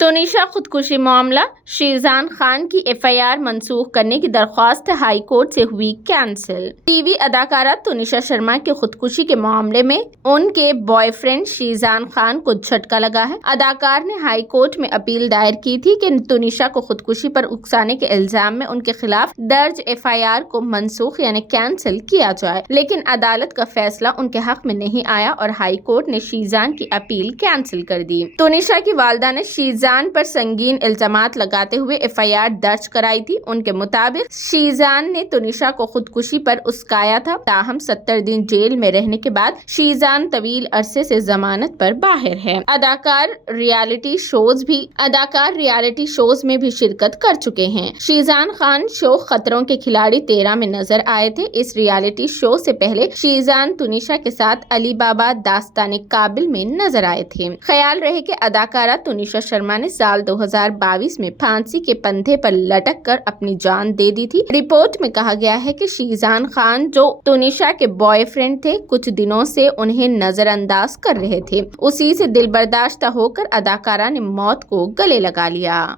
तुनिशा खुदकुशी मामला, शीजान खान की एफआईआर मंसूख करने की दरख्वास्त हाई कोर्ट से हुई कैंसिल। टीवी अदाकारा तुनिशा शर्मा की खुदकुशी के मामले में उनके बॉयफ्रेंड शीजान खान को झटका लगा है। अदाकार ने हाई कोर्ट में अपील दायर की थी कि तुनिशा को खुदकुशी पर उकसाने के इल्जाम में उनके खिलाफ दर्ज एफआईआर को मंसूख यानी कैंसिल किया जाए, लेकिन अदालत का फैसला उनके हक में नहीं आया और हाई कोर्ट ने शीजान की अपील कैंसिल कर दी। तुनिशा की वालिदा ने शीजान पर संगीन इल्जामात लगाते हुए एफआईआर दर्ज कराई थी। उनके मुताबिक शीजान ने तुनिशा को खुदकुशी पर उस्काया था। ताहम 70 दिन जेल में रहने के बाद शीजान तवील अरसे से जमानत पर बाहर है। अदाकार रियलिटी शोज में भी शिरकत कर चुके हैं। शीजान खान शो खतरों के खिलाड़ी 13 में नजर आए थे। इस रियलिटी शो से पहले शीजान तुनिशा के साथ अली बाबा दास्ताने काबिल में नजर आए थे। ख्याल रहे कि अदाकारा तुनिशा शर्मा ने साल 2022 में फांसी के पंधे पर लटक कर अपनी जान दे दी थी। रिपोर्ट में कहा गया है कि शीजान खान, जो तुनिशा के बॉयफ्रेंड थे, कुछ दिनों से उन्हें नजरअंदाज कर रहे थे। उसी से दिलबर्दाश्त होकर अदाकारा ने मौत को गले लगा लिया।